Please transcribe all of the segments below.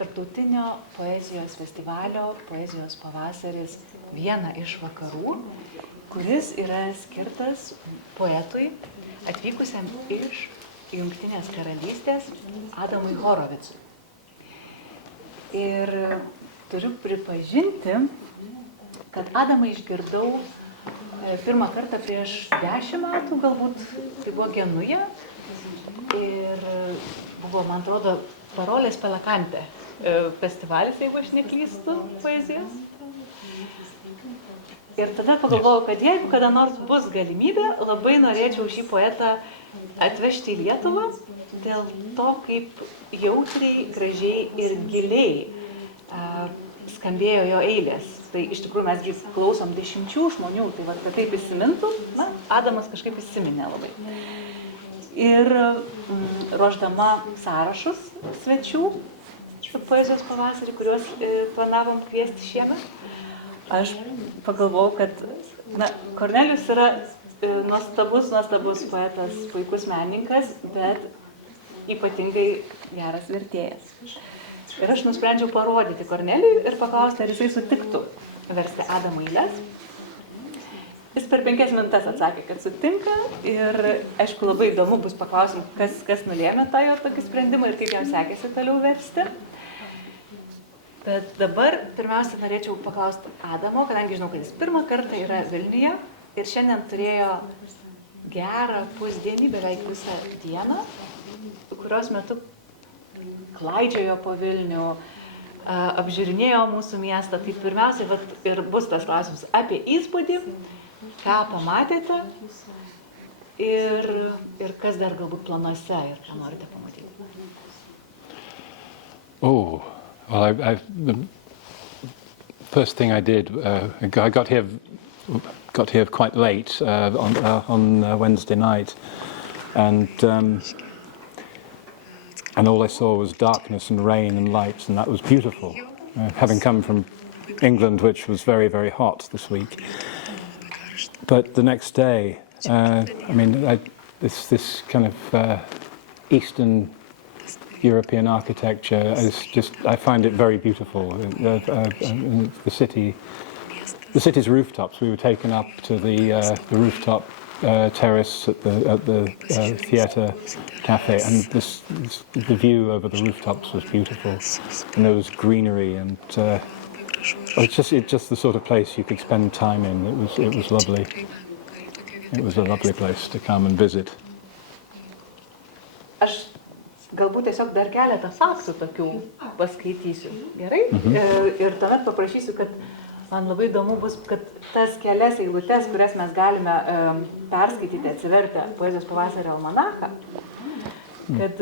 tarptautinio poezijos festivalio Poezijos pavasaris vieną iš vakarų, kuris yra skirtas poetui atvykusiam iš Jungtinės karalystės Adamui Horovitzui. Ir turiu pripažinti, kad Adamą išgirdau pirmą kartą prieš 10 metų, galbūt tai buvo Genuje. Ir buvo, man atrodo, Parolės Pelakante festivalis, jeigu aš neklystu, poezijos. Ir tada pagalvojau, kad jeigu kada nors bus galimybė, labai norėčiau šį poetą atvežti į Lietuvą, dėl to, kaip jautriai, gražiai ir giliai skambėjo jo eilės. Tai iš tikrųjų mes klausom 10 žmonių, tai va, kad taip įsimintų, na, Adamas kažkaip įsiminė labai. Ir ruošdama sąrašus svečių Poezijos pavasarį, kuriuos planavom kviesti šiemet, aš pagalvojau, kad Kornelijus yra nuostabus poetas, puikus menininkas, bet ypatingai geras vertėjas. Ir aš nusprendžiau parodyti Kornelijui ir paklausti, ar jisai sutiktų versti Adamo eiles. Jis per 5 minutes atsakė, kad sutinka ir, aišku, labai įdomu bus paklausim, kas nulėmė tą jo tokį sprendimą ir kaip jam sekėsi toliau versti. Bet dabar pirmiausia norėčiau paklausti Adamo, kadangi žinau, kad jis pirmą kartą yra Vilniuje ir šiandien turėjo gerą pusdienį, beveik visą dieną, kurios metu klaidžiojo po Vilnių, apžiūrinėjo mūsų miestą. Tai pirmiausiai ir bus tas klausimas apie įspūdį, ką pamatėte ir kas dar galbūt planuose ir ką norite pamatyti. Oh, well, the first thing I did, I got here quite late on Wednesday night, and all I saw was darkness and rain and lights, and that was beautiful. Having come from England, which was very, very hot this week. But the next day, this kind of Eastern European architecture is I find it very beautiful. The city's rooftops. We were taken up to the rooftop terrace at the theatre cafe, and the view over the rooftops was beautiful, and there was greenery, and it's just the sort of place you could spend time in. It was lovely. It was a lovely place to come and visit. Aš galbūt tiesiog dar keletą faktų tokių paskaitysiu, gerai? Ir tuomet paprašysiu, kad man labai įdomu bus, kad tas kelias eilutes, kurias mes galime perskaityti, atsivertę Poezijos pavasario almanachą, kad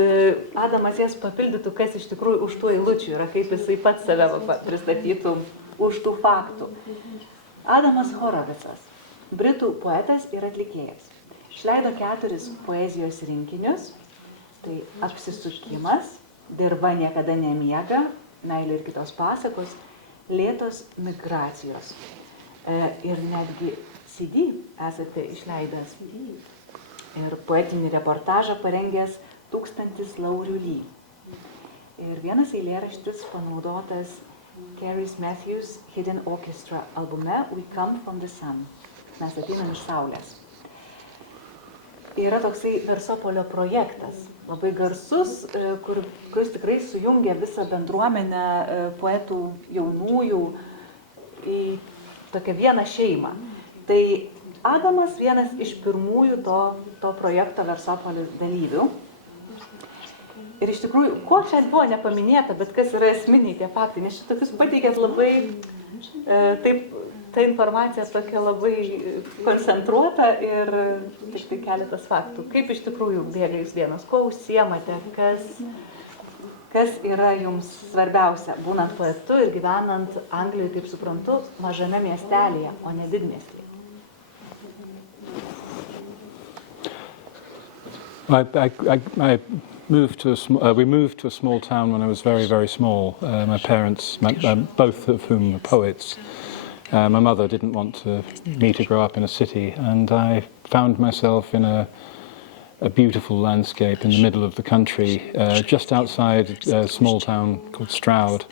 Adamas jas papildytų, kas iš tikrųjų už tų eilučių yra, kaip jisai pats save pristatytų už tų faktų. Adamas Horovitzas, britų poetas ir atlikėjas. Išleido 4 poezijos rinkinius, tai Apsisukimas, Dirva niekada nemiega, Meilė ir kitos pasakos, Lėtos migracijos. Ir netgi CD esate išleidęs ir poetinį reportažą parengęs Tūkstantis Laurių Lee. Ir vienas eilėraštis panaudotas Cerys Mathews Hidden Orchestra albume We Come from the Sun. Mes ateinam iš Saulės. Yra toksai Versopolio projektas, labai garsus, kuris tikrai sujungia visą bendruomenę poetų jaunųjų į tokią vieną šeimą. Tai Adamas vienas iš pirmųjų to projekto Versopolio dalyvių. Ir iš tikrųjų, ko čia buvo nepaminėta, bet kas yra esminiai tie faktai, nes šitokius pateikėt labai, ta informacija tokia labai koncentruota ir tik tai keletas faktų. Kaip iš tikrųjų bėga jūs dienos, ko užsiemate, kas yra jums svarbiausia, būnant poetu ir gyvenant Anglijoje, kaip suprantu, mažame miestelėje, o ne didmiestyje? We moved to a small town when I was very, very small. My parents, both of whom were poets. My mother didn't want me to grow up in a city, and I found myself in a a beautiful landscape in the middle of the country, just outside a small town called Stroud,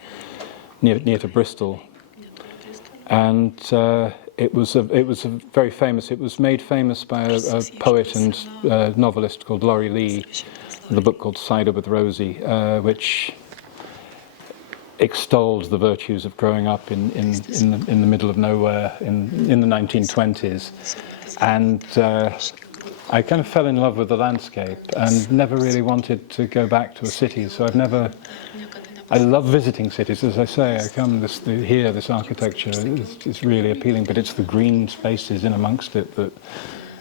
near to Bristol. And it was very famous. It was made famous by a poet and novelist called Laurie Lee, the book called Cider with Rosie, which extolled the virtues of growing up in the middle of nowhere in the 1920s. And I kind of fell in love with the landscape and never really wanted to go back to a city. So I love visiting cities. As I say, I come here, this architecture is really appealing, but it's the green spaces in amongst it that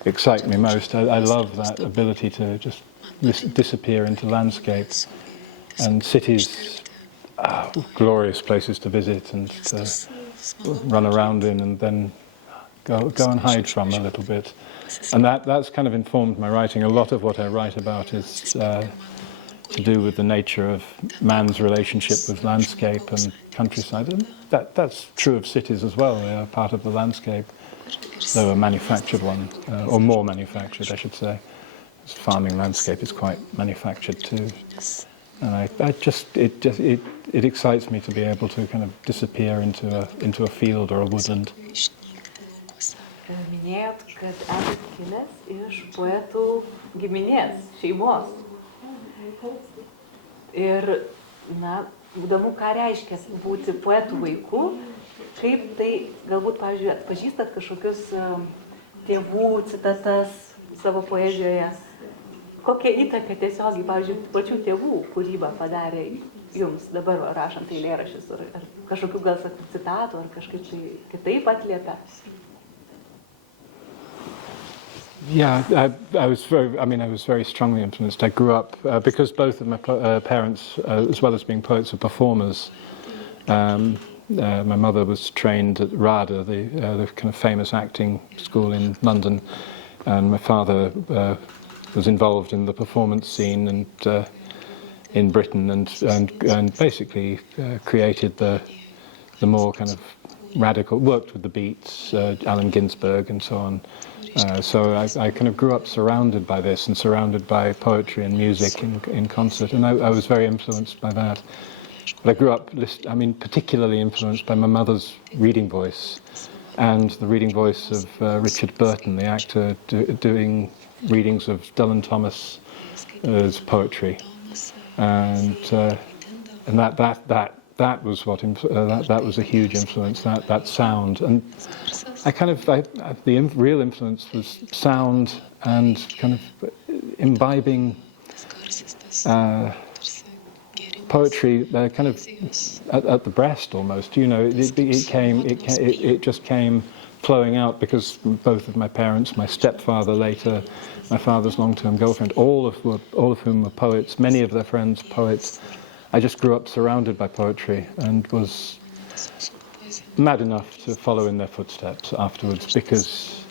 excite me most. I love that ability to just disappear into landscapes, and cities are glorious places to visit and to run around in and then go and hide from a little bit. And that's kind of informed my writing. A lot of what I write about is to do with the nature of man's relationship with landscape and countryside. And that's true of cities as well. They are part of the landscape, though a manufactured one, or more manufactured, I should say. This farming landscape is quite manufactured too. And it excites me to be able to kind of disappear into a field or a woodland. Minėjot, kad esate kilęs iš poetų giminės, šeimos. Ir, įdomu, ką reiškia būti poetų vaiku, kaip tai, galbūt, pavyzdžiui, atpažįstat kažkokius tėvų citatas savo poezijoje. Kokią įtaką tiesiogiai, pavyzdžiui, pačių tėvų kūryba padarė jums dabar rašant eilėraščius, ar kažkokių gal citatų, ar kažkaip tai kitaip atliepia? Yeah, I was very strongly influenced. I grew up, because both of my parents, as well as being poets, are performers. My mother was trained at RADA, the kind of famous acting school in London, and my father was involved in the performance scene and in Britain, and basically created the more kind of radical, worked with the Beats, Allen Ginsberg and so on. So I kind of grew up surrounded by this and surrounded by poetry and music in concert, and I was very influenced by that. But I grew up, particularly influenced by my mother's reading voice and the reading voice of Richard Burton, the actor, doing readings of Dylan Thomas's poetry, and that was what that was a huge influence. That sound, and the real influence was sound and kind of imbibing poetry, kind of at the breast almost. You know, it just came flowing out because both of my parents, my stepfather later, my father's long-term girlfriend, all of whom were poets, many of their friends poets. I just grew up surrounded by poetry and was mad enough to follow in their footsteps afterwards because,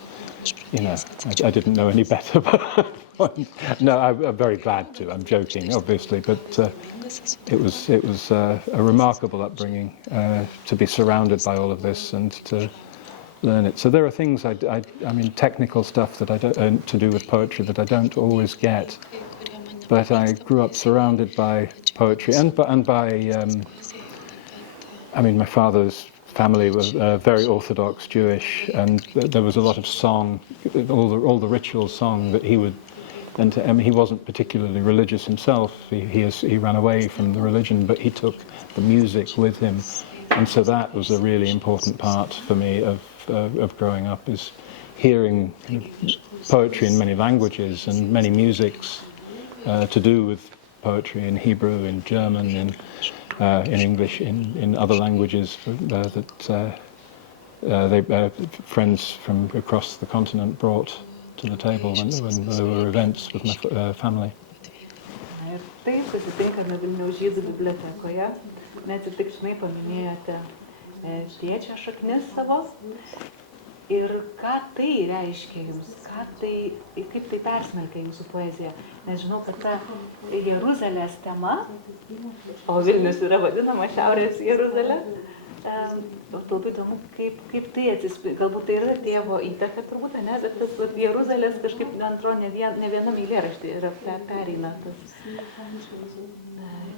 you know, I didn't know any better. No, I'm very glad to. I'm joking, obviously, but it was a remarkable upbringing to be surrounded by all of this and to learn it. So there are things technical stuff that I don't to do with poetry that I don't always get, but I grew up surrounded by poetry and by my father's family was very Orthodox Jewish, and there was a lot of song, all the ritual song that he would. And he wasn't particularly religious himself. He ran away from the religion, but he took the music with him, and so that was a really important part for me of growing up, is hearing poetry in many languages and many musics to do with poetry in Hebrew, in German, in English, in other languages that friends from across the continent brought to the table when there were events with my family. Ir taip susitinkame Vilniaus žydų bibliotekoje. Neatsitiktinai paminėjote tėčio šaknis savo. Ir ką tai reiškia jums? Kaip tai persmelkia jūsų poeziją? Nes žinau, kad ta Jeruzalės tema, o Vilnius yra vadinama Šiaurės Jeruzalė, Labai įdomu, kaip tai atsispindi. Galbūt tai yra tėvo įtaka turbūt, ne? Bet tas Jeruzalės kažkaip, man atrodo, ne vienam eilėraštį yra pereina tas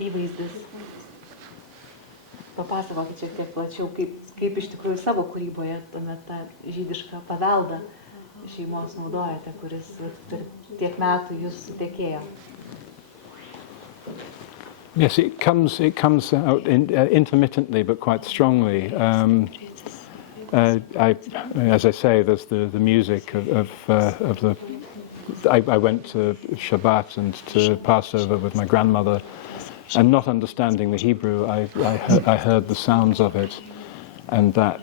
įvaizdis. Papasakokit šiek tiek plačiau, kaip iš tikrųjų savo kūryboje tuomet tą žydišką paveldą šeimos naudojate, kuris per tiek metų jūs sutekėjo. Yes, it comes out intermittently, but quite strongly. As I say, there's the music of the. I went to Shabbat and to Passover with my grandmother, and not understanding the Hebrew, I heard the sounds of it, and that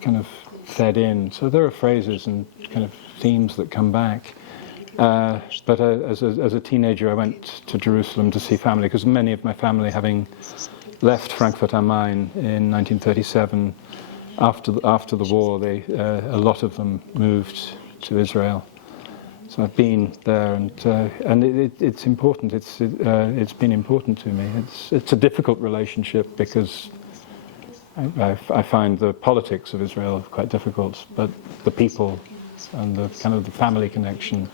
kind of fed in. So there are phrases and kind of themes that come back. But as a teenager, I went to Jerusalem to see family, because many of my family, having left Frankfurt am Main in 1937, after the war, a lot of them moved to Israel. So I've been there, and it's important. It's been important to me. It's a difficult relationship because I find the politics of Israel quite difficult, but the people and the kind of the family connection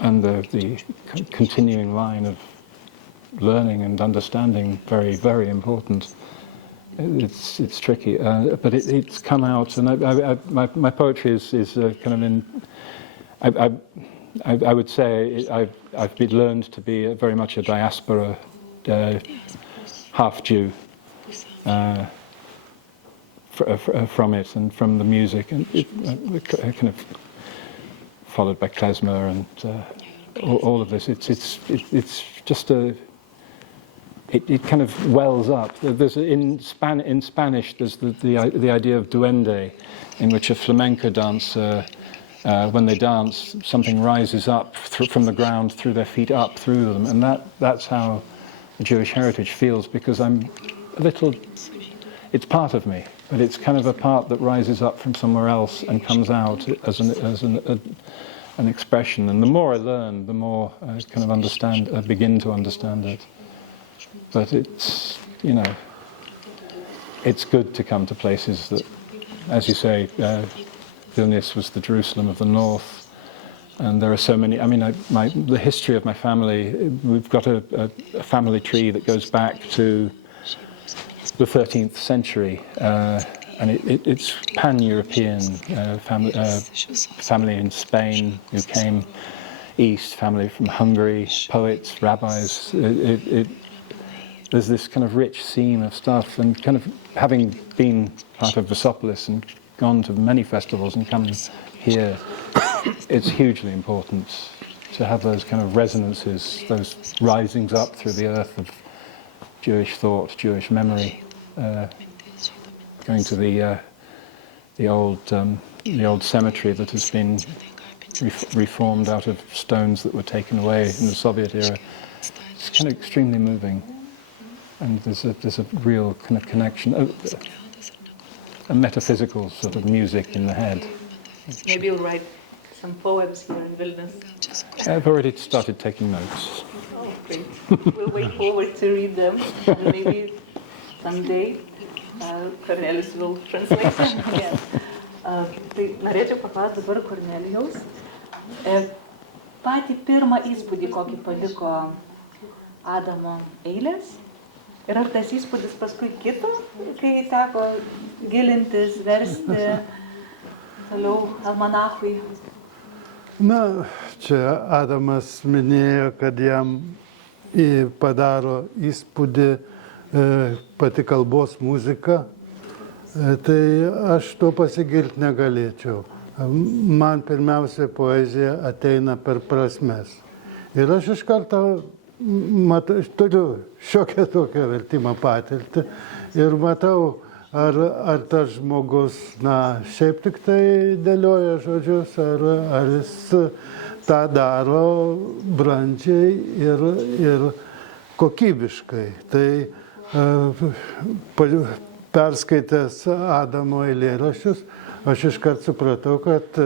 and the continuing line of learning and understanding very, very important. It's tricky, but it's come out, and my poetry is kind of in. I would say I've been learned to be very much a diaspora, half Jew, from it and from the music, and kind of followed by klezmer and all of this. It's just it kind of wells up. There's in Spanish there's the idea of duende, in which a flamenco dancer, when they dance, something rises up from the ground through their feet up through them, and that's how the Jewish heritage feels, because I'm a little. It's part of me, but it's kind of a part that rises up from somewhere else and comes out as an expression. And the more I learn, the more I kind of begin to understand it. But it's, it's good to come to places that, as you say, Vilniaus was the Jerusalem of the North, and there are so many. I mean, the history of my family. We've got a family tree that goes back to the 13th century, and it's pan-European family in Spain who came east, family from Hungary, poets, rabbis. There's this kind of rich seam of stuff, and kind of having been part of Vesopolis and gone to many festivals and come here, it's hugely important to have those kind of resonances, those risings up through the earth of Jewish thought, Jewish memory, going to the old cemetery that has been reformed out of stones that were taken away in the Soviet era. It's kind of extremely moving, and there's a real kind of connection, a metaphysical sort of music in the head. Maybe you'll write some poems here in Vilnius. I've already started taking notes. Oh, great. We'll wait forward to read them. And maybe someday Kornelijus will translate them. Yes. Tai norėčiau paklausti dabar Kornelijaus. Patį pirmą įspūdį, kokį paliko Adamo eilės, ir ar tas įspūdis paskui kito, kai teko gilintis, versti toliau almanachui? Na, čia Adamas minėjo, kad jam padaro įspūdį pati kalbos muzika, tai aš to pasigirti negalėčiau. Man pirmiausia poezija ateina per prasmes. Ir aš iš karto turiu šiokią tokią vertimo patirtį ir matau, ar tas žmogus, šiaip tik tai dėlioja žodžius, ar jis tą daro brandžiai ir kokybiškai. Tai perskaitęs Adamo eilėraščius, aš iškart supratau, kad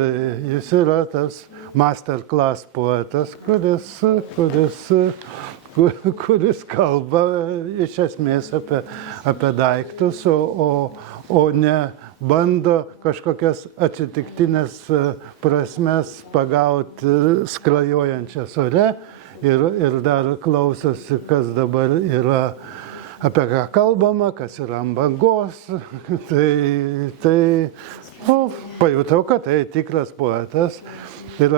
jis yra tas masterclass poetas, kuris kalba iš esmės apie daiktus, o ne bando kažkokias atsitiktinės prasmes pagauti skrajojančias ore ir dar klausosi, kas dabar yra, apie ką kalbama, kas yra ant bangos. Tai pajutau, kad tai tikras poetas ir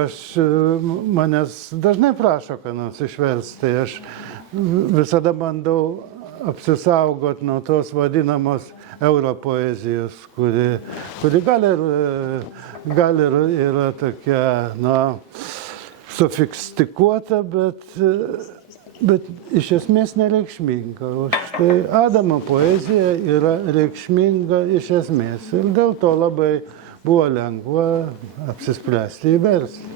manęs dažnai prašo, ką nors išversti, tai aš visada bandau apsisaugot nuo tos vadinamos europoezijos, kuri gal ir yra tokia, sofistikuota, bet iš esmės nereikšminga. O štai Adamo poezija yra reikšminga iš esmės ir dėl to labai buvo lengva apsispręsti įversti.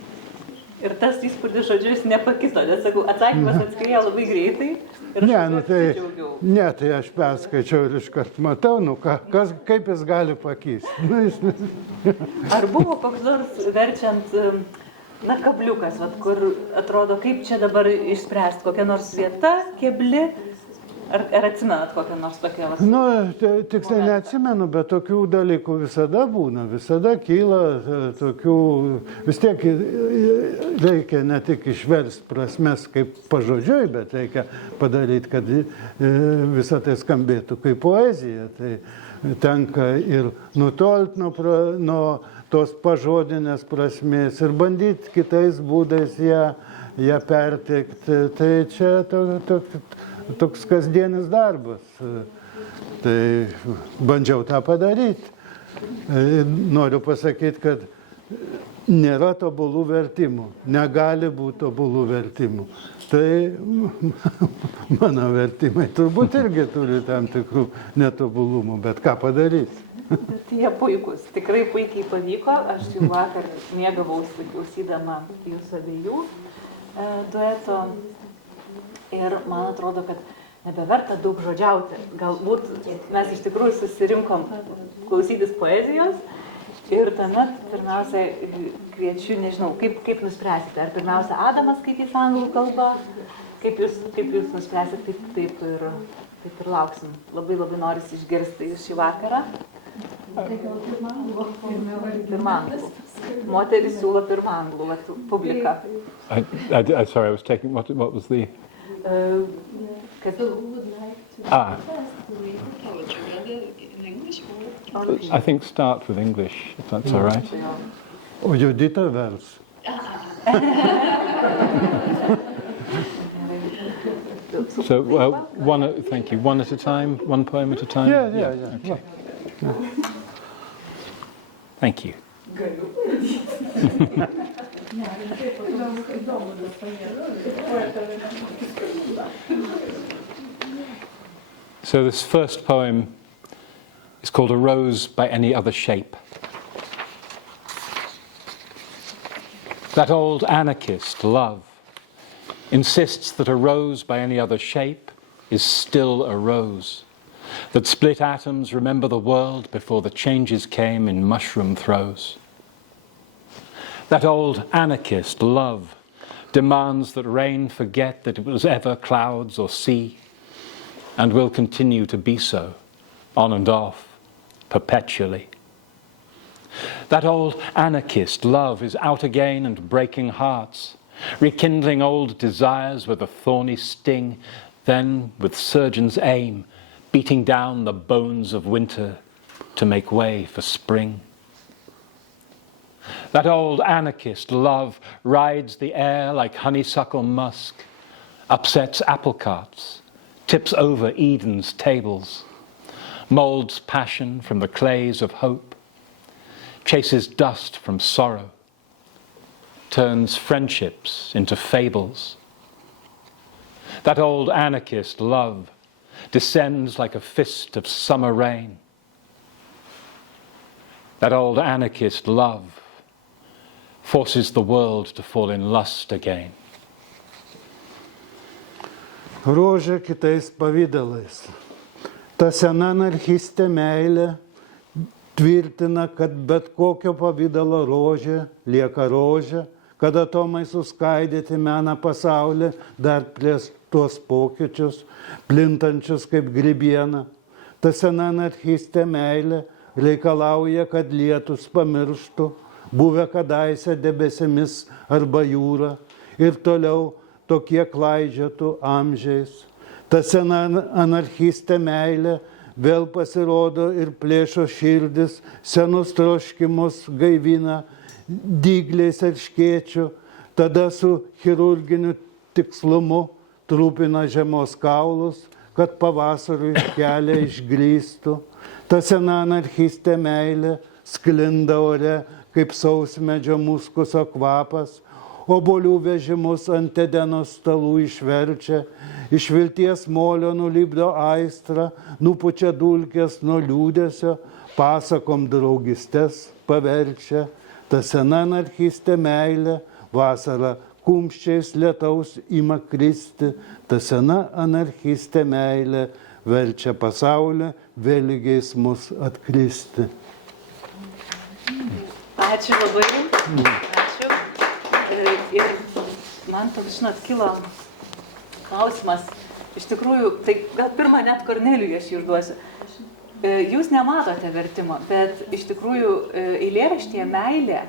Ir tas įspūdis, žodžiu, jis nepakito, nes, sakau, atsakymas atskriejo labai greitai ir aš pasidžiaugiau. Tai aš perskaičiau ir iškart matau, kaip jis gali pakeisti. Ar buvo koks nors verčiant, kabliukas, kur atrodo, kaip čia dabar išspręsti, kokia nors vieta, kebli, ar atsimenat kokią nors tokią? Tiksliai neatsimenu, bet tokių dalykų visada būna, visada kyla tokių, vis tiek reikia ne tik išversti prasmes kaip pažodžiui, bet reikia padaryti, kad visą tai skambėtų kaip poezija. Tai tenka ir nutolti nuo tos pažodinės prasmės ir bandyti kitais būdais ją perteikti. Tai čia toks kasdienis darbas. Tai bandžiau tą padaryti. Noriu pasakyti, kad nėra tobulų vertimų. Negali būti tobulų vertimų. Tai mano vertimai turbūt irgi turi tam tikrų netobulumų, bet ką padaryti? Bet jie puikus, tikrai puikiai pavyko. Aš jau vakar mėgavausi klausydama jūsų abiejų dueto. Ir man atrodo, kad nebeverta daug žodžiauti. Galbūt mes iš tikrųjų susirinkom klausytis poezijos ir tuomet pirmiausia kviečiu, nežinau, kaip nuspręsite. Ar pirmiausia Adamas skaitys anglų kalbą, kaip jūs nuspręsite, taip ir lauksim. Labai norisi išgirsti jūs šį vakarą. Pirmą anglų. Moteris siūlo pirmą anglų, publika. Sorry, I was taking, what was the... So who would like to first read the poetry in English or? I think start with English, if that's all right. O Judita vers. So, thank you. One at a time, one poem at a time? Yeah. Okay. Thank you. So this first poem is called A Rose by Any Other Shape. That old anarchist, love, insists that a rose by any other shape is still a rose, that split atoms remember the world before the changes came in mushroom throes. That old anarchist, love, demands that rain forget that it was ever clouds or sea, and will continue to be so, on and off, perpetually. That old anarchist, love, is out again and breaking hearts, rekindling old desires with a thorny sting, then, with surgeon's aim, beating down the bones of winter to make way for spring. That old anarchist, love, rides the air like honeysuckle musk, upsets apple carts, tips over Eden's tables, molds passion from the clays of hope, chases dust from sorrow, turns friendships into fables. That old anarchist, love, descends like a fist of summer rain. That old anarchist, love, forces the world to fall in lust again. Rožė kitais pavydalais. Ta sena anarchistė meilė tvirtina, kad bet kokio pavydalo rožė lieka rožė, kad atomai suskaidyti mena pasaulį dar prieš tuos pokyčius, plintančius kaip grybiena. Ta sena anarchistė meilė reikalauja, kad lietus pamirštų, buvę kadaise debesimis arba jūra, ir toliau tokie klaidžiotų amžiais. Ta sena anarchistė meilė vėl pasirodo ir plėšo širdis, senus troškimus gaivina dygliais erškėčių, tada su chirurginiu tikslumu trupina žiemos kaulus, kad pavasariui kelią išgrįstų. Ta sena anarchistė meilė sklinda ore, kaip sausmedžio muskuso kvapas, obuolių vežimus ant Edenos stalų išverčia, iš vilties molio nulipdo aistrą, nupučia dulkės nuo liūdesio, pasakom draugystes paverčia. Ta sena anarchistė meilė vasarą kumščiais lietaus ima kristi, ta sena anarchistė meilė verčia pasaulį vėlygiais mus atkristi. Ačiū labai. Ačiū. Ir man toks, žinot, kilo klausimas. Iš tikrųjų, tai gal pirmą net Kornelijui aš jį užduosiu. Jūs nematote vertimo, bet iš tikrųjų eilėraštyje meilė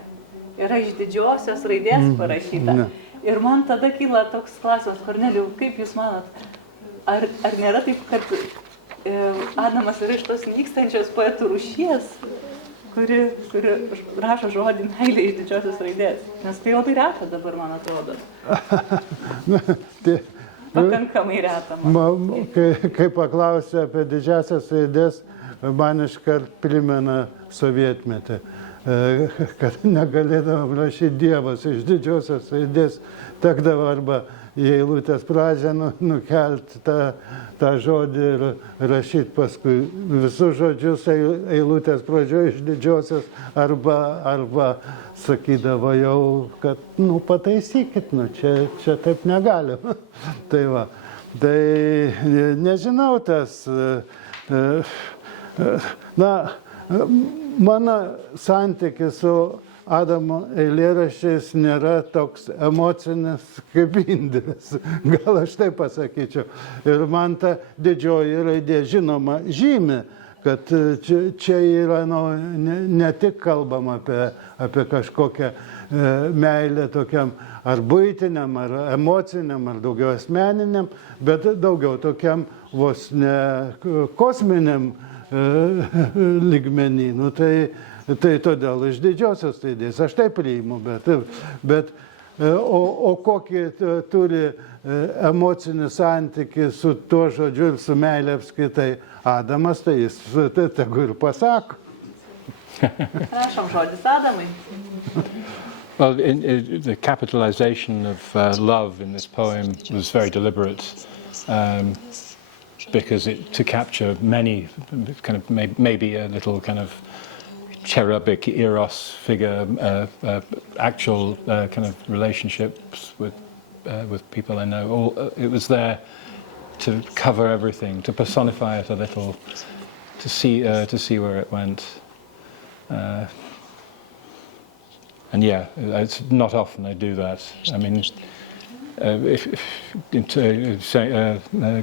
yra iš didžiosios raidės parašyta. Ir man tada kyla toks klausimas, Kornelijau, kaip jūs manot, ar nėra taip, kad Adamas yra iš tos nykstančios poetų rūšies, kuri rašo žodį meilė iš didžiosios raidės? Nes tai labai reta dabar, man atrodo. Pakankamai reta. Kai paklausė apie didžiasias raidės, man iškart primena sovietmetį, kad negalėdavom rašyti Dievas iš didžiosios raidės, tekdavo arba į eilutės pradžią nukelti tą žodį ir rašyti paskui visus žodžius eilutės pradžioje iš didžiosios, arba sakydavo jau, kad pataisykit, čia taip negalim. Tai va, tai nežinau tas, mano santykis su Adamo eilėraščiais nėra toks emocinis kaip Indrės, gal aš taip pasakyčiau. Ir man ta didžioji raidė žinoma žymi, kad čia yra ne tik kalbama apie kažkokią meilę tokiam ar buitiniam, ar emociniam, ar daugiau asmeniniam, bet daugiau tokiam vos ne kosminiam lygmenį. Tai todėl iš didžiosios raidės aš tai priimu, o kokį turi emocinį santykį su tuo žodžiu ir su meilė apskritai Adamas, tai jis tegu ir pasako. Prašom žodis Adamai. Well, the capitalization of love in this poem was very deliberate. Because to capture many, kind of maybe a little kind of cherubic eros figure, actual kind of relationships with people I know. It was there to cover everything, to personify it a little, to see where it went. And yeah, it's not often I do that. I mean,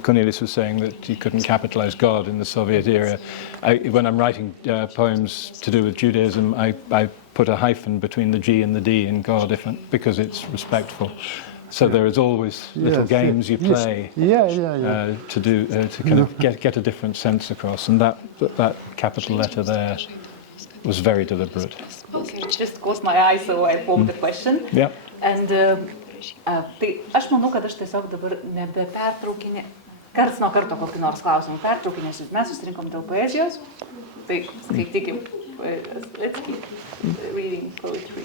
Cornelius was saying that you couldn't capitalize God in the Soviet era. When I'm writing poems to do with Judaism, I put a hyphen between the G and the D in God because it's respectful. So there is always little games you play to kind of get a different sense across, and that capital letter there was very deliberate. Okay, just close my eyes so I form the question. Yeah. And tai aš manau, kad aš tiesiog dabar nebepertraukinė, karts nuo karto kokį nors klausimą pertraukinėsiu. Mes susirinkom dėl poezijos, tai skaitykim poezijos. Let's keep reading poetry.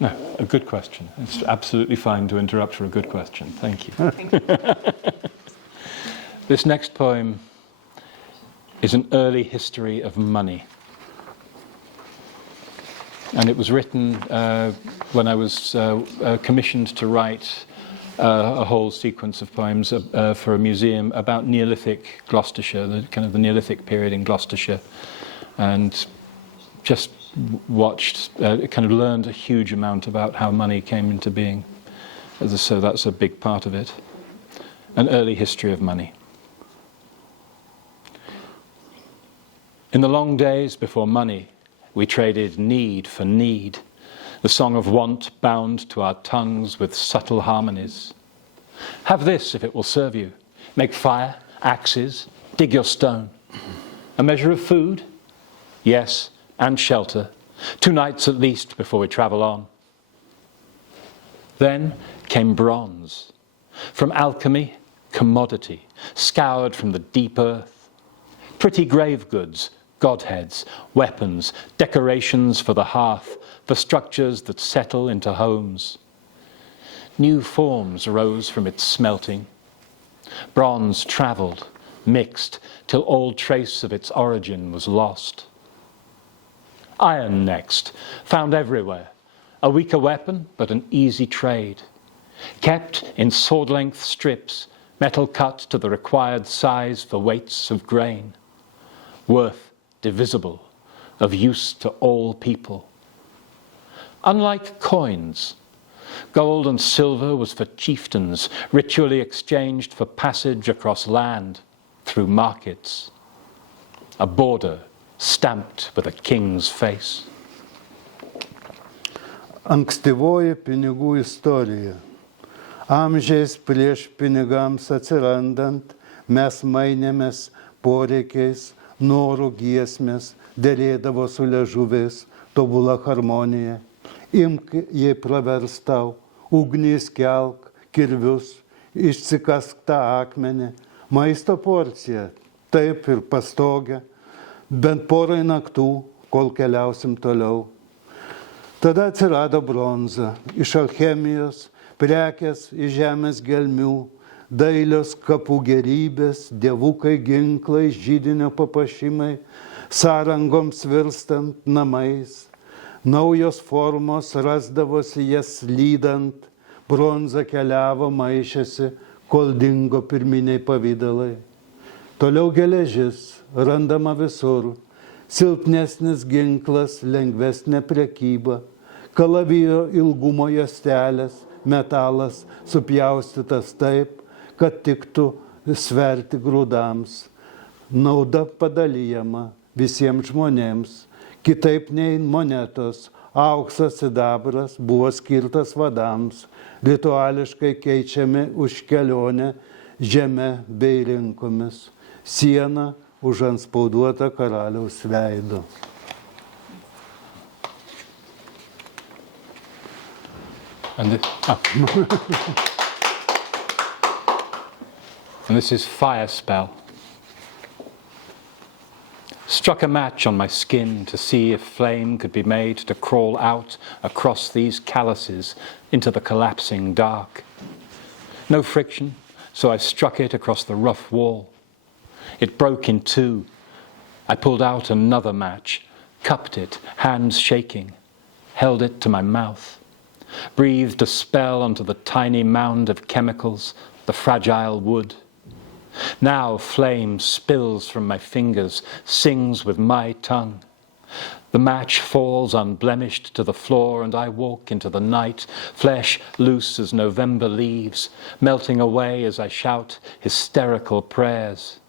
No, a good question. It's absolutely fine to interrupt for a good question. Thank you. Thank you. This next poem is an early history of money. And it was written when I was commissioned to write a whole sequence of poems for a museum about Neolithic Gloucestershire, the Neolithic period in Gloucestershire, and just watched, kind of learned a huge amount about how money came into being. So that's a big part of it. An early history of money. In the long days before money, we traded need for need, the song of want bound to our tongues with subtle harmonies. Have this if it will serve you. Make fire, axes, dig your stone. A measure of food? Yes, and shelter. 2 nights at least before we travel on. Then came bronze. From alchemy, commodity, scoured from the deep earth. Pretty grave goods, godheads, weapons, decorations for the hearth, for structures that settle into homes. New forms rose from its smelting. Bronze travelled, mixed, till all trace of its origin was lost. Iron next, found everywhere, a weaker weapon, but an easy trade. Kept in sword-length strips, metal cut to the required size for weights of grain. Worth divisible, of use to all people. Unlike coins, gold and silver was for chieftains, ritually exchanged for passage across land, through markets. A border stamped with a king's face. Ankstyvoji pinigų istorija. Amžiais prieš pinigams atsirandant, mes mainėmės poreikiais, norų giesmės, dėrėdavo su liežuviais, tobula harmonija. Imk, jei pravers tau, ugnys kelk, kirvius, išsikask tą akmenį, maisto porcija, taip ir pastogė, bent porai naktų, kol keliausim toliau. Tada atsirado bronza, iš alchemijos, prekės iš žemės gelmių, dailios kapų gerybės, dievukai ginklai, židinio papuošimai, sąrangoms virstant namais. Naujos formos rasdavosi jas lydant, bronza keliavo, maišėsi, kol dingo pirminiai pavydalai. Toliau geležis, randama visur, silpnesnis ginklas, lengvesnė prekyba, kalavijo ilgumo juostelės, metalas supjaustytas taip, kad tiktų sverti grūdams. Nauda padalijama visiems žmonėms, kitaip nei monetos, auksas, sidabras buvo skirtas vadams, rituališkai keičiami už kelionę žeme bei rinkomis, siena užantspauduota karaliaus veidu. And this is fire spell. Struck a match on my skin to see if flame could be made to crawl out across these calluses into the collapsing dark. No friction, so I struck it across the rough wall. It broke in 2. I pulled out another match, cupped it, hands shaking, held it to my mouth. Breathed a spell onto the tiny mound of chemicals, the fragile wood. Now flame spills from my fingers, sings with my tongue. The match falls unblemished to the floor, and I walk into the night, flesh loose as November leaves, melting away as I shout hysterical prayers.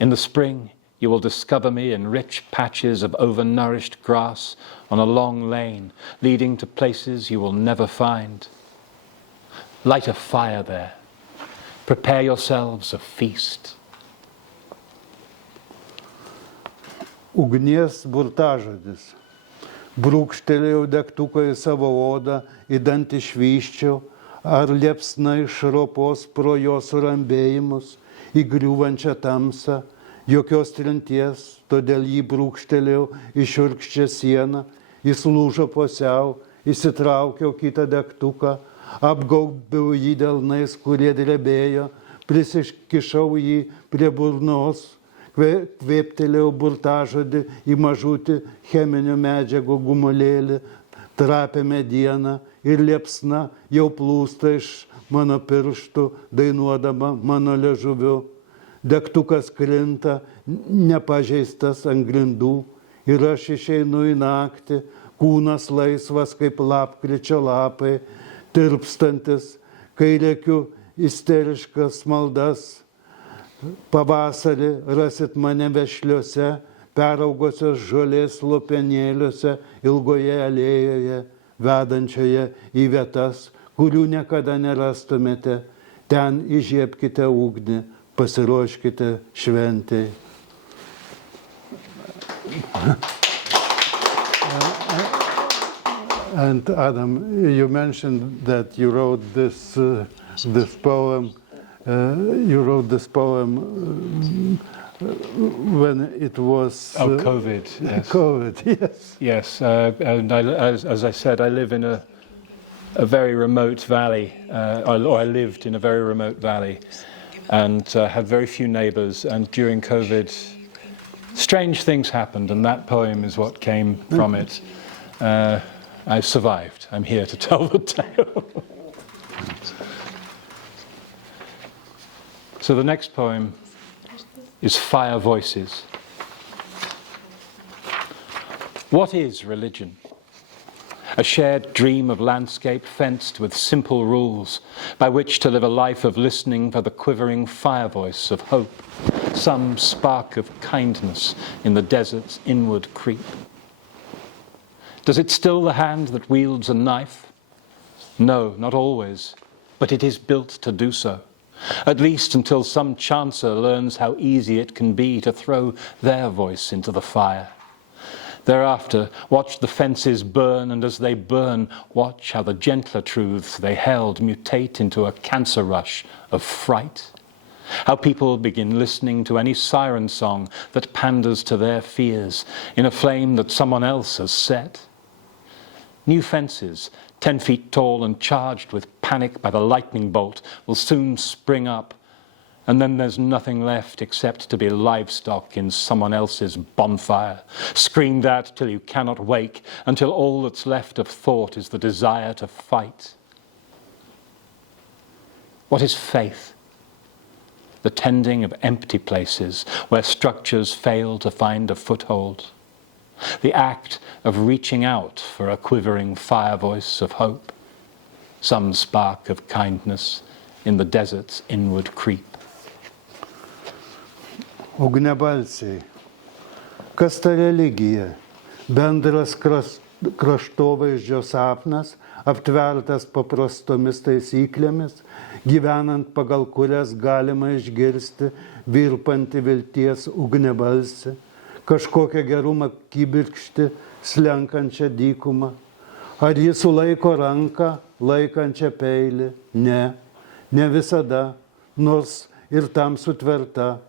In the spring, you will discover me in rich patches of overnourished grass on a long lane, leading to places you will never find. Light a fire there. Prepare yourselves a feast. Ugnies burtažodis. Brūkštelėjau degtuką į savo odą, į dantį švyščiau, ar liepsna išropos pro jo surambėjimus, į griūvančią tamsą, jokios trinties, todėl jį brūkštelėjau į šiurkščią sieną, jis lūžo pusiau, įsitraukiau kitą degtuką, apgaubiau jį delnais, kurie drebėjo, prisikišau jį prie burnos, kvėptelėjau burtažodį į mažutį cheminių medžiagų gumulėlį, trapią medieną ir liepsna jau plūsta iš mano pirštų, dainuodama mano liežuviu. Degtukas krinta, nepažeistas ant grindų, ir aš išeinu į naktį, kūnas laisvas kaip lapkričio lapai, tirpstantis, kai rėkiu isteriškas maldas, Pavasarį rasit mane vešliuose, peraugosios žolės lopenėliuose, ilgoje alėjoje, vedančioje į vietas, kurių niekada nerastumėte. Ten įžiebkite ugnį, pasiruoškite šventei. And Adam, you mentioned that you wrote this poem. You wrote this poem when it was COVID. Yes. COVID, yes. Yes, and as I said, I live in a very remote valley, or I lived in a very remote valley, and had very few neighbours. And during COVID, strange things happened, and that poem is what came from it. I survived. I'm here to tell the tale. So the next poem is Fire Voices. What is religion? A shared dream of landscape fenced with simple rules by which to live a life of listening for the quivering fire voice of hope, some spark of kindness in the desert's inward creep. Does it still the hand that wields a knife? No, not always, but it is built to do so. At least until some chancer learns how easy it can be to throw their voice into the fire. Thereafter, watch the fences burn, and as they burn, watch how the gentler truths they held mutate into a cancer rush of fright. How people begin listening to any siren song that panders to their fears in a flame that someone else has set. New fences, 10 feet tall and charged with panic by the lightning bolt, will soon spring up, and then there's nothing left except to be livestock in someone else's bonfire, screamed at till you cannot wake, until all that's left of thought is the desire to fight. What is faith? The tending of empty places where structures fail to find a foothold. The act of reaching out for a quivering fire voice of hope, some spark of kindness in the desert's inward creep. Ugniabalsiai. Kas ta religija? Bendras kraštovaizdžio sapnas, aptvertas paprastomis taisyklėmis, gyvenant pagal kurias galima išgirsti virpantį vilties ugniabalsį, kažkokią gerumą kibirkštį, slenkančią dykumą. Ar jis sulaiko ranką, laikančią peilį? Ne, ne visada, nors ir tam sutverta.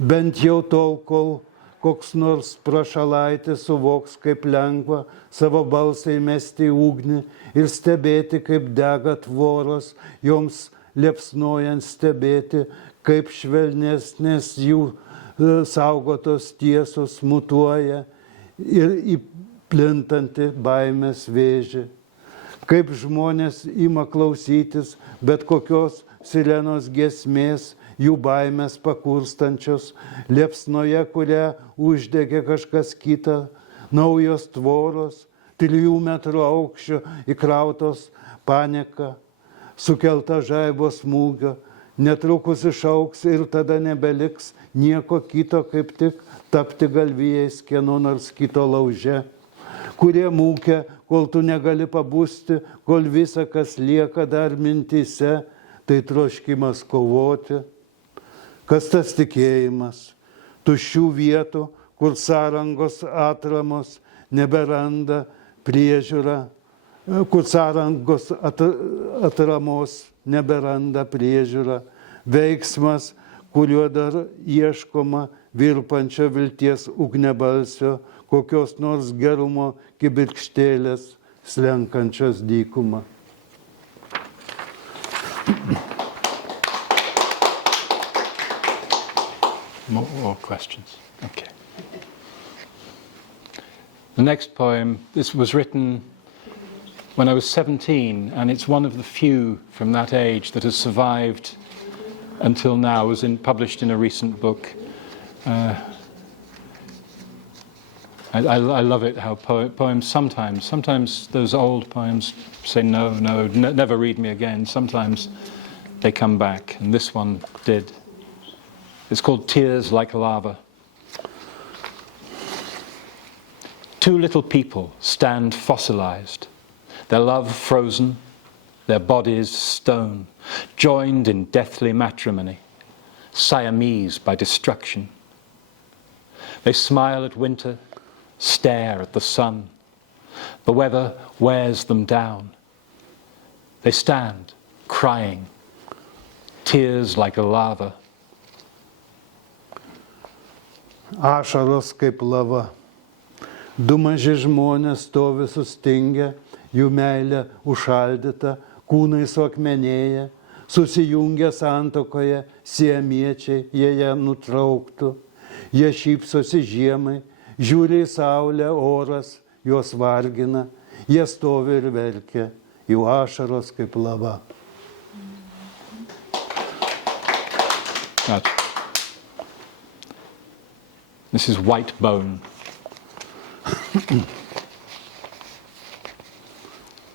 Bent jau tol, kol koks nors prašalaitis suvoks, kaip lengva savo balsą įmesti į ugnį ir stebėti, kaip dega tvoros, joms liepsnojant stebėti, kaip švelnesnės jų saugotos tiesos mutuoja ir įplintanti baimės vėžį. Kaip žmonės ima klausytis bet kokios sirenos giesmės, jų baimės pakurstančios, liepsnoje, kurią uždegė kažkas kita, naujos tvoros, 3 metrų aukščio įkrautos panika, sukelta žaibo smūgio, netrukus išauks ir tada nebeliks nieko kito, kaip tik tapti galvijais kieno nors kito lauže, kurie mūkia, kol tu negali pabusti, kol visa, kas lieka dar mintyse, tai troškimas kovoti. Kas tas tikėjimas? Tuščių vietų, kur sąrangos atramos neberanda priežiūra, kur sąrangos atramos neberanda priežiūra, veiksmas, kuriuo dar ieškoma virpančio vilties ugniabalsio, kokios nors gerumo kibirkštėlės slenkančios dykumą. More questions? Okay. The next poem, this was written when I was 17, and it's one of the few from that age that has survived until now. It was published in a recent book. I love it how poems sometimes those old poems say no, never read me again. Sometimes they come back, and this one did. It's called Tears Like Lava. Two little people stand fossilized, their love frozen, their bodies stone, joined in deathly matrimony, Siamese by destruction. They smile at winter, stare at the sun. The weather wears them down. They stand, crying, tears like lava. Ašaros kaip lava. Du maži žmonės stovi sustingę, jų meilė užšaldyta, kūnai suakmenėja, susijungia santuokoje, siamiečiai, jie ją nutrauktų. Jie šypsosi žiemai, žiūri į saulę, oras juos vargina, jie stovi ir verkia, jų ašaros kaip lava. Right. This is white bone.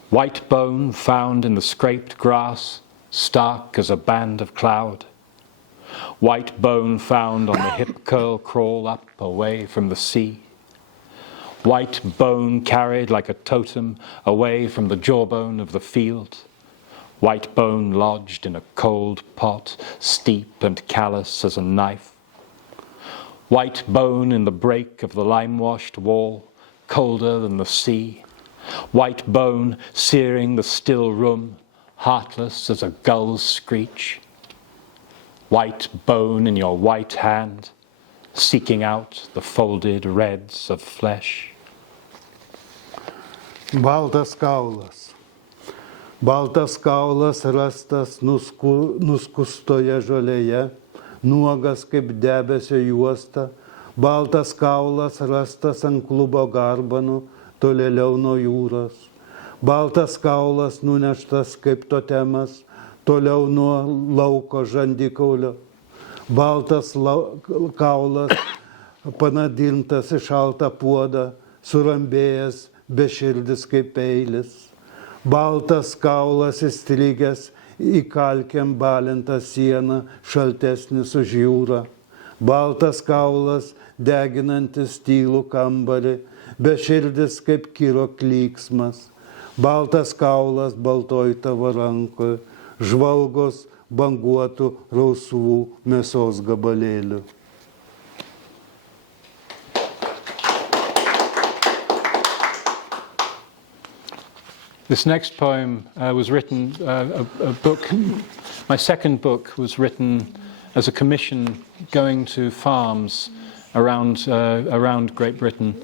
White bone found in the scraped grass, stark as a band of cloud. White bone found on the hip curl crawl up away from the sea. White bone carried like a totem away from the jawbone of the field. White bone lodged in a cold pot, steep and callous as a knife. White bone in the break of the lime-washed wall, colder than the sea. White bone searing the still room, heartless as a gull's screech. White bone in your white hand, seeking out the folded reds of flesh. Baltas kaulas. Baltas kaulas rastas nuskustoje žolėje, nuogas kaip debesio juosta. Baltas kaulas rastas ant klubo garbanų, tolėliau nuo jūros. Baltas kaulas nuneštas kaip totemas, toliau nuo lauko žandikaulio. Baltas kaulas panadintas į šaltą puodą, surambėjęs, beširdis kaip peilis. Baltas kaulas įstrigęs į kalkėm balintą sieną, šaltesnis už jūrą. Baltas kaulas deginantis tylų kambarį, beširdis kaip kiro klyksmas. Baltas kaulas baltoj tavo rankoje, žvalgos banguotų rausvų mėsos gabalėlių. This next poem was written, a book, my second book was written as a commission going to farms around Great Britain.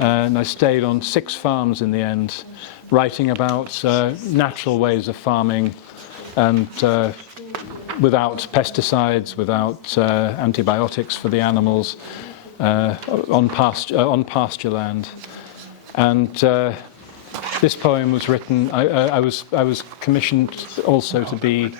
And I stayed on 6 farms in the end, writing about natural ways of farming and without pesticides, without antibiotics for the animals, on pasture land. And this poem was written, I was commissioned also to be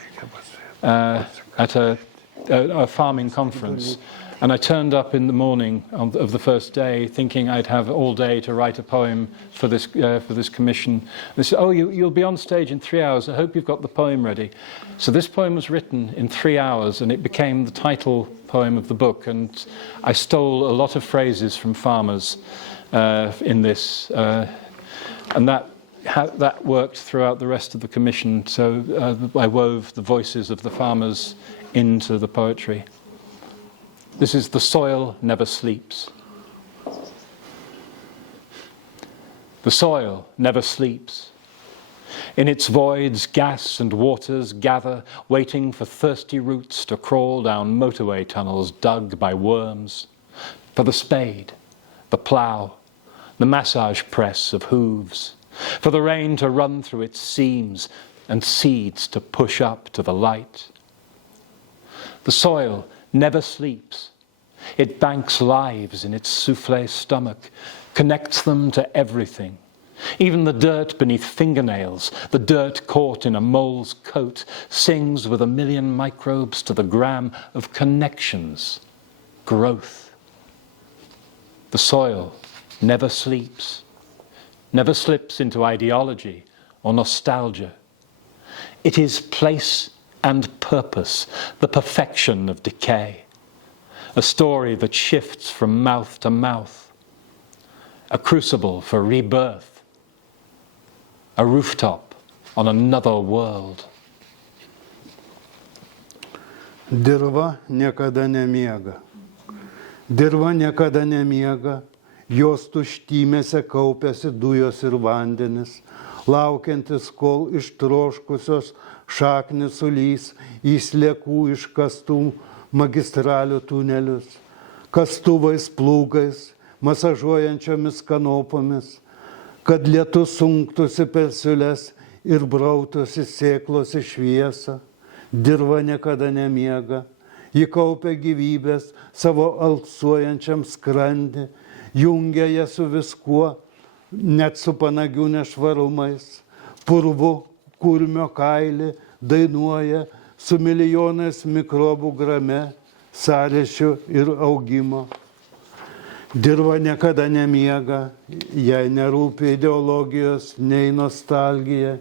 at a farming conference. And I turned up in the morning of the first day thinking I'd have all day to write a poem for this commission. They said, oh, you'll be on stage in 3 hours. I hope you've got the poem ready. So this poem was written in 3 hours and it became the title poem of the book. And I stole a lot of phrases from farmers in this. And that worked throughout the rest of the commission. So I wove the voices of the farmers into the poetry. This is The Soil Never Sleeps. The soil never sleeps. In its voids, gas and waters gather, waiting for thirsty roots to crawl down motorway tunnels dug by worms, for the spade, the plough, the massage press of hooves, for the rain to run through its seams and seeds to push up to the light. The soil never sleeps. It banks lives in its soufflé stomach, connects them to everything. Even the dirt beneath fingernails, the dirt caught in a mole's coat, sings with 1 million microbes to the gram of connections, growth. The soil never sleeps, never slips into ideology or nostalgia. It is place and purpose, the perfection of decay. a story that shifts from mouth to mouth, a crucible for rebirth, a rooftop on another world. Dirva niekada nemiega. Dirva niekada nemiega, jos tuštymėse kaupiasi dujos ir vandenis, laukiantis, kol ištroškusios šaknis sulys į sliekų iškastų magistralių tunelius, kastuvais, plūgais, masažuojančiomis kanopomis, kad lietus sunktųsi per siūles ir brautųsi sėklos į šviesą. Dirva niekada nemiega, ji kaupia gyvybės savo alsuojančiam skrandį, jungia ją su viskuo, net su panagių nešvarumais, purvu, kurmio kailį, dainuoja su milijonais mikrobų grame, sąryšių ir augimo. Dirva niekada nemiega, jai nerūpi ideologijos nei nostalgija.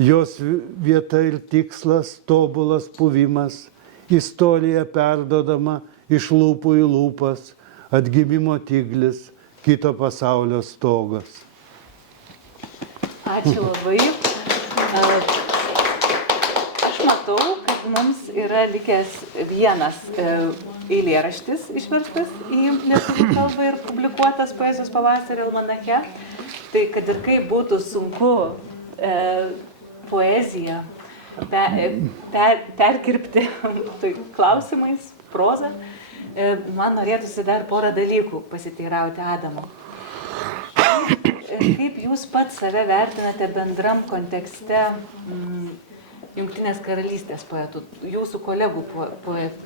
Jos vieta ir tikslas tobulas buvimas, istorija perdodama iš lūpų į lūpas, atgimimo tiglis, kito pasaulio stogas. Ačiū labai. Aš matau, kad mums yra likęs vienas eilėraštis išverstas į lietuvių kalbą ir publikuotas Poezijos pavasario almanache. Tai kad ir kaip būtų sunku poeziją perkirpti klausimais, prozą, man norėtųsi dar porą dalykų pasiteirauti Adamo. Kaip jūs pats save vertinate bendram kontekste Jungtinės karalystės poetų, jūsų kolegų poetų?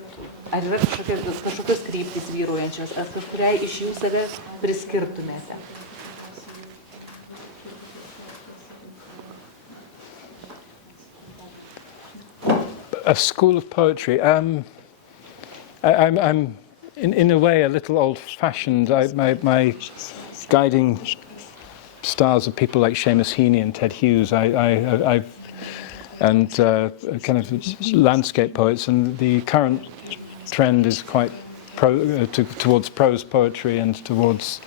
Ar yra kažkokios kryptys vyraujančios, ar kažkuriai iš jų save priskirtumėte? A school of poetry. I'm in a way a little old-fashioned. My guiding stars are people like Seamus Heaney and Ted Hughes. And kind of landscape poets. And the current trend is quite towards prose poetry and towards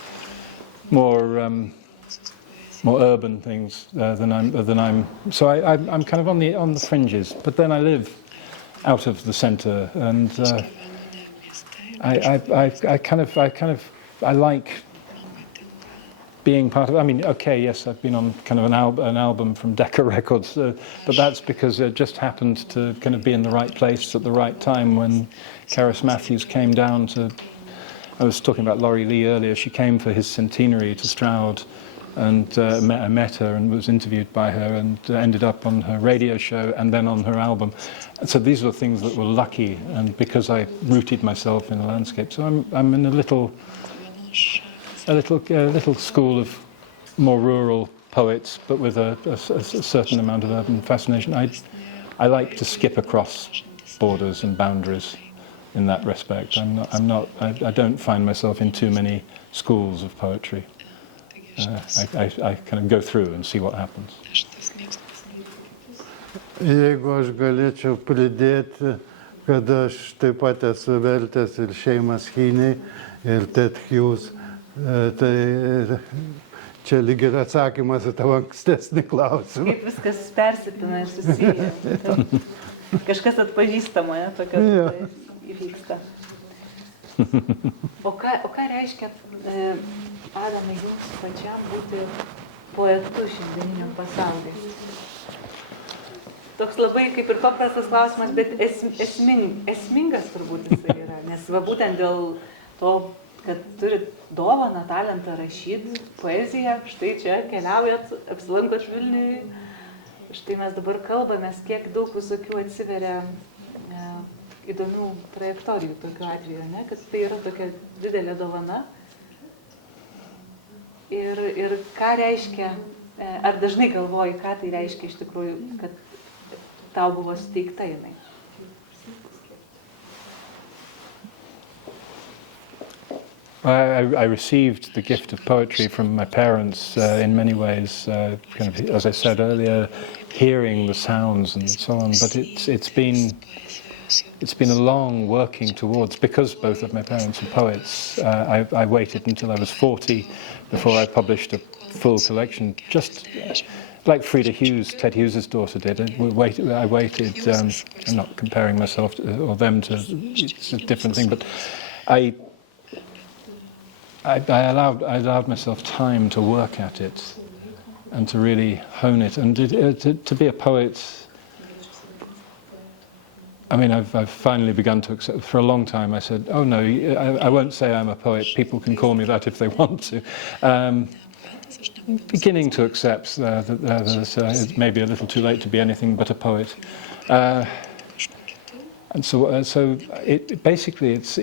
more urban things than I'm. So I'm kind of on the fringes. But then I live out of the centre, and I like being part of. I mean, okay, yes, I've been on kind of an album from Decca Records, but that's because it just happened to kind of be in the right place at the right time when Cerys Mathews came down to. I was talking about Laurie Lee earlier. She came for his centenary to Stroud, and I met her and was interviewed by her and ended up on her radio show and then on her album. So these were things that were lucky, and because I rooted myself in the landscape. So I'm in a little school of more rural poets, but with a certain amount of urban fascination. I like to skip across borders and boundaries in that respect. I don't find myself in too many schools of poetry. I kind of go through and see what happens. Jeigu aš galėčiau pridėti, kad aš taip pat esu vertęs ir Seamus Heaney, ir Ted Hughes, tai čia lyg ir atsakymas į tavo ankstesnį klausimą. Kaip viskas persipina ir susiję. Kažkas atpažįstamo, ne, tokio įvyksta. O ką reiškia, Adamai, jums pačiam būti poetu šiandieninio pasaulyje? Toks labai kaip ir paprastas klausimas, bet esmingas turbūt jisai yra. Nes va būtent dėl to, kad turit dovaną, talentą rašyti, poeziją, štai čia keliaujat, apsilankot Vilniui, štai mes dabar kalbamės, kiek daug visokių atsiveria įdomių trajektorijų tokiu atveju, ne? Kad tai yra tokia didelė dovana. Ir ką reiškia, ar dažnai galvoji, ką tai reiškia iš tikrųjų, kad tau buvo suteikta jinai? I received the gift of poetry from my parents in many ways, kind of, as I said earlier, hearing the sounds and so on. But it's been it's been a long working towards, because both of my parents are poets. I waited until I was 40 before I published a full collection, just like Frida Hughes, Ted Hughes' daughter did. I waited, I'm not comparing myself to, or them to, it's a different thing, but I allowed myself time to work at it and to really hone it. And to be a poet, I mean, I've finally begun to accept. For a long time I said, oh no, I won't say I'm a poet, people can call me that if they want to. Beginning to accept that it may be a little too late to be anything but a poet. And so it basically it's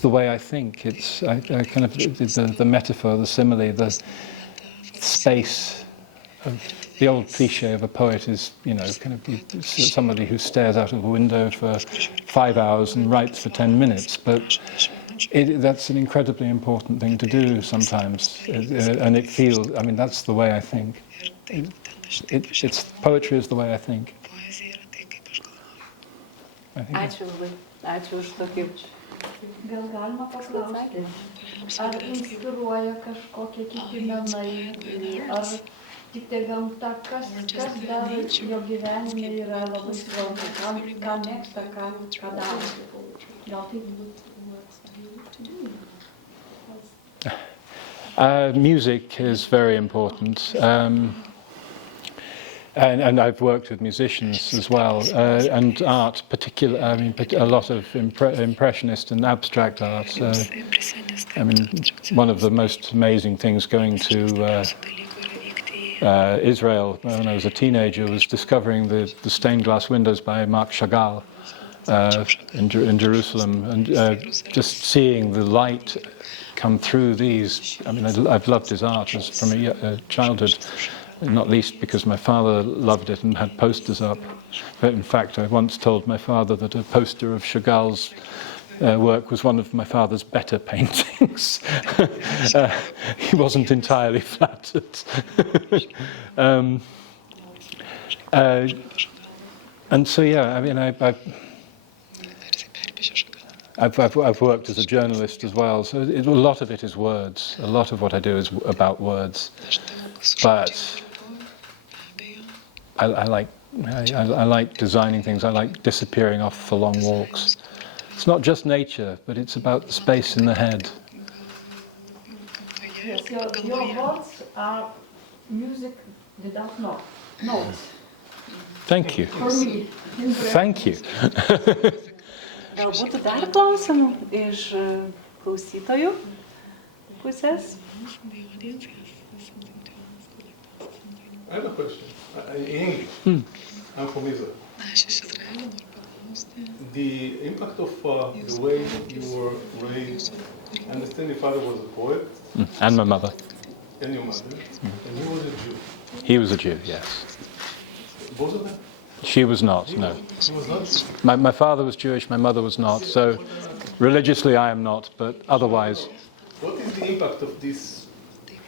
the way I think. It's kind of the metaphor, the simile, the space of the old cliche of a poet is, you know, kind of somebody who stares out of a window for 5 hours and writes for 10 minutes. But that's an incredibly important thing to do sometimes, and it feels. I mean, that's the way I think. It's poetry is the way I think. Ačiū labai, ačiū už tokį. Gal galima paklausti, ar inspiruoja kažkokie kiti menai, ar tik tai gamta, kas dar jo gyvenime yra labai svarbu, ką mėgsta, ką daro. Gal taip? Music is very important. And I've worked with musicians as well, and art, I mean, a lot of impressionist and abstract art. I mean, one of the most amazing things going to Israel when I was a teenager was discovering the stained glass windows by Marc Chagall in Jerusalem, and just seeing the light come through these. I mean, I've loved his art from a childhood. Not least because my father loved it and had posters up. But in fact, I once told my father that a poster of Chagall's work was one of my father's better paintings. He wasn't entirely flattered. And so, yeah, I mean, I've worked as a journalist as well, so a lot of it is words. A lot of what I do is about words. But I like designing things. I like disappearing off for long walks. It's not just nature, but it's about the space in the head. Yes, your words are music without notes. Thank you. For me. Thank you. Gal būtų dar klausimų iš klausytojų pusės? I have a question. In English. I'm from Israel. The impact of the way you were raised. I understand your father was a poet. And my mother. And your mother. And he was a Jew. He was a Jew, yes. Both of them? She was not, no. He was not? My father was Jewish, my mother was not. So religiously I am not, but otherwise. What is the impact of this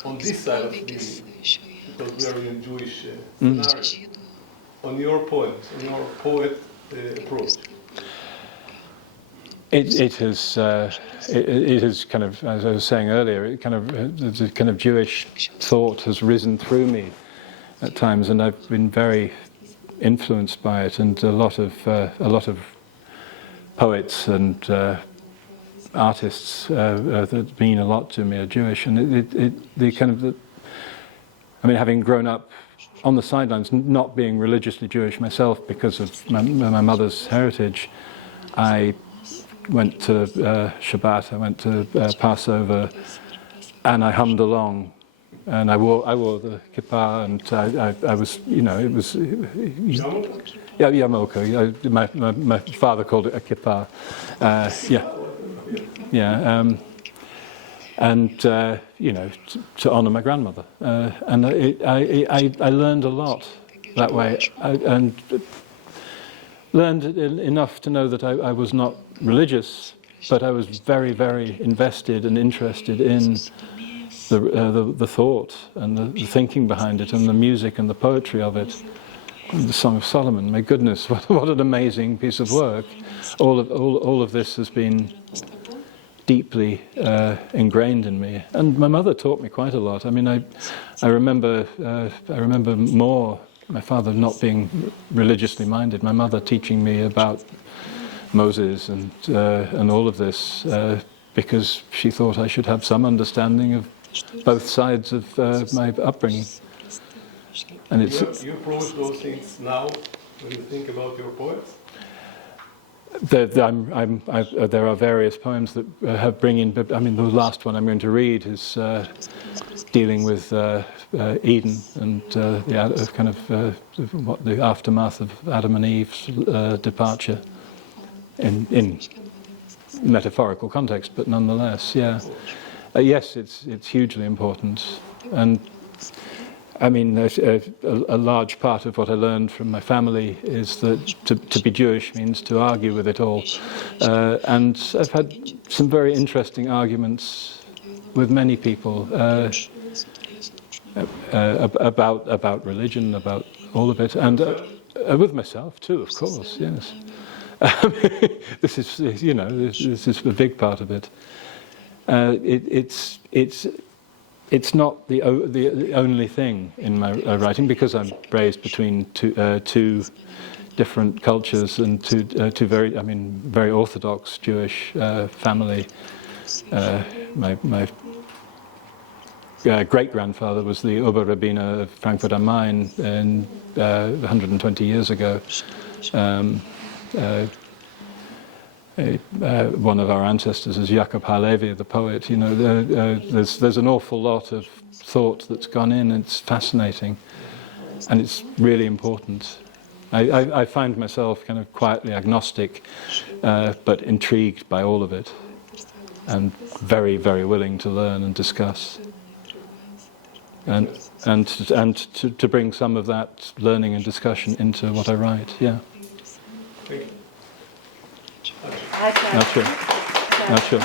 on this side of the, because we are in Jewish scenario, on your poems, on your poet approach? It has kind of, as I was saying earlier, it kind of the kind of Jewish thought has risen through me at times, and I've been very influenced by it. And a lot of poets and artists that mean a lot to me are Jewish, and the kind of I mean, having grown up on the sidelines, not being religiously Jewish myself because of my mother's heritage, I went to Shabbat, I went to Passover, and I hummed along, and I wore the kippah, and I was, you know, it was yarmulke. My father called it a kippah. And you know, to honour my grandmother, and I learned a lot that way, and learned enough to know that I was not religious, but I was very, very invested and interested in the thought and the thinking behind it, and the music and the poetry of it. the Song of Solomon. My goodness, what an amazing piece of work. All of this has been deeply ingrained in me. And my mother taught me quite a lot. I mean, I remember more, my father not being religiously minded, my mother teaching me about Moses and all of this, because she thought I should have some understanding of both sides of my upbringing. And it's you approach those things now when you think about your poets? There are various poems that have bring in, but I mean the last one I'm going to read is dealing with Eden and the aftermath of Adam and Eve's departure in metaphorical context, but nonetheless, yeah. Yes, it's hugely important, and I mean a large part of what I learned from my family is that to be Jewish means to argue with it all, and I've had some very interesting arguments with many people about religion, about all of it, and with myself too, of course. Yes, this is this is a big part of it. It's not the only thing in my writing, because I'm raised between two different cultures and two very Orthodox Jewish family. My great-grandfather was the Oberrabbiner of Frankfurt am Main 120 years ago. One of our ancestors is Jakob Halevi, the poet. You know, there's an awful lot of thought that's gone in. It's fascinating, and it's really important. I find myself kind of quietly agnostic, but intrigued by all of it, and very, very willing to learn and discuss, and to bring some of that learning and discussion into what I write. Yeah. Thank you. Not sure.